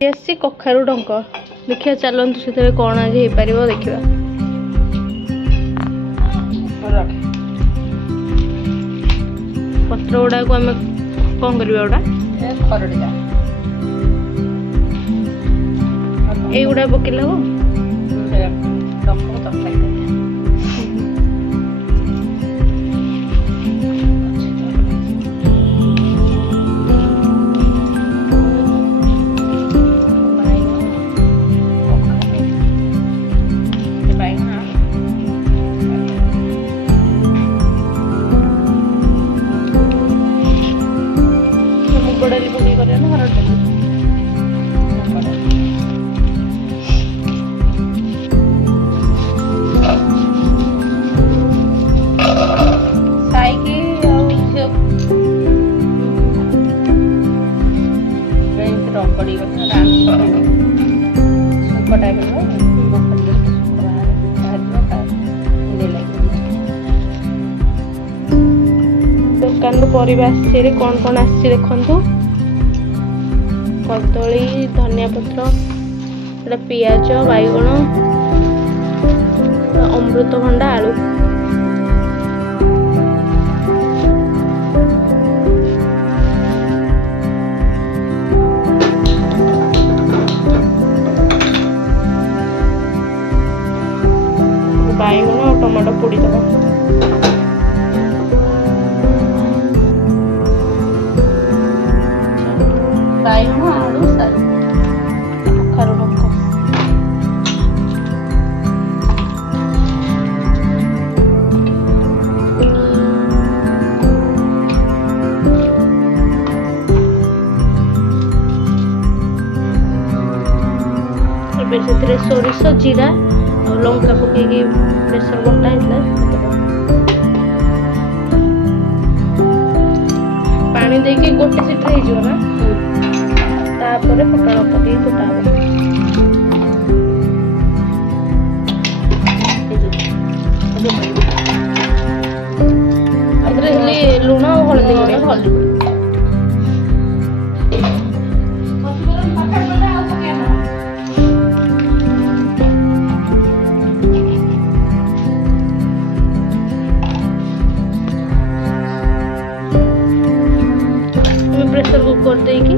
आसी कखारू डंक देखिए चलतु से कौन आज हो पार देखा पत्र गुड़ा को आम कौन करवा गुड़ा पकेला हो डाली पकई कर हर डाली दुकान परिवा कौन कौन आसी देखु कदली धनिया पत्र पियाज बैगण अमृतभंडा आलू बैगण और टमाटो पोड़ी दबा बैगण आलू कखारू डंक से सोरिष जीरा और लंका पकईकि प्रेसर बटा होता पानी देके गोटे सीटे हो ना तापर फुटण पकई फुटा लुण और हल्दी प्रेसर कुकर देकी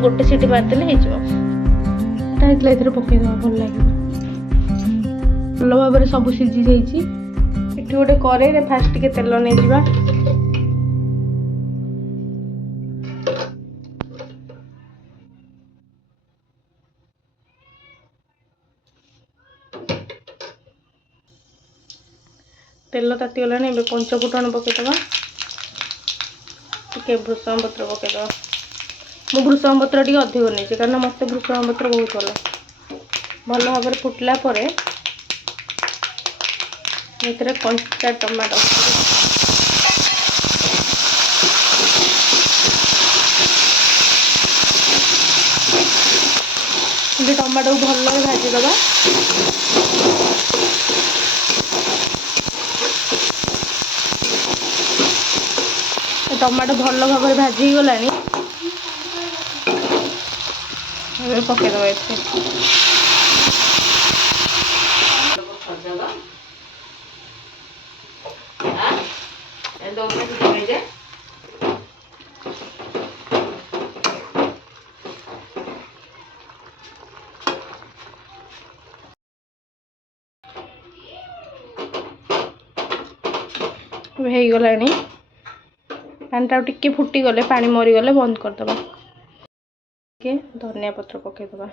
गोटे सीटी मारदेले पकईद भल लगे भल भाव में सब सीझी जाइए गोटे कड़े फास्ट टिके तेल नहीं जा तेल तातीगला पंचफुटन पकईदबा टे भृषंग पत्र पकईदबा मु भृषंग पत्र टी अधिक नहीं कारण मत भृषंग पत्र बहुत भल भाव में फुटला कंचा टमाटो टमाटो भल भाजीदबा टमाटो भल भाव में भाजी गला पकईदबा गला पानी टिके फुटी गले पानी मरी गले बंद करदबा धनिया पत्र पकईदबा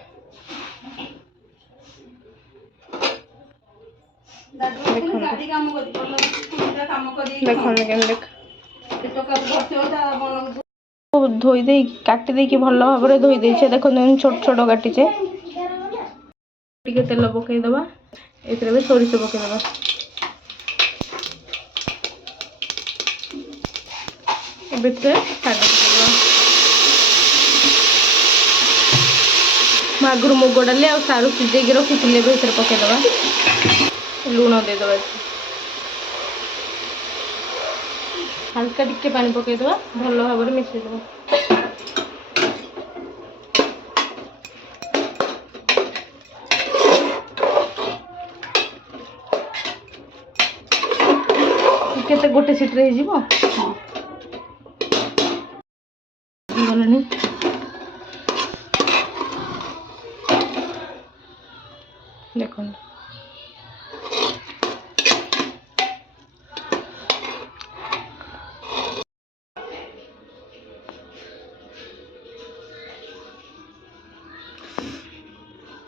धोई दे काटी दे भल भाव में धोई दे देख छोट छोट काटीचे तेल पकईदबा ये सोरिष पकईदबा आगुरी मुग डाली आ सारू सीझे रखी पकईदबा लुण देदबा हल्का टिके पानी पकईदबा भल भाव में मिसईदबा गोटे सीट रे जीवो गलनी देखो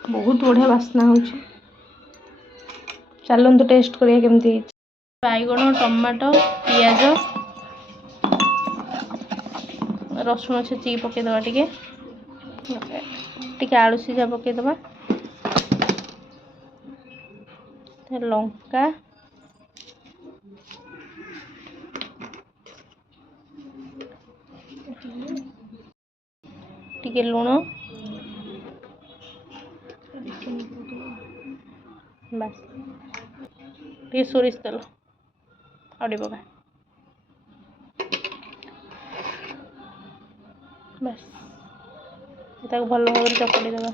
बहुत बढ़िया बास्ना हो चलतु टेस्ट करिया केमती बैगण टमाटो पियाज रसुण छेचिक पकईदबा टिके आलू सीझा पकईदबा लंका टिके लुण बस टे सोरिष तेल आउटे पका बस भल भाव चकड़ी देवा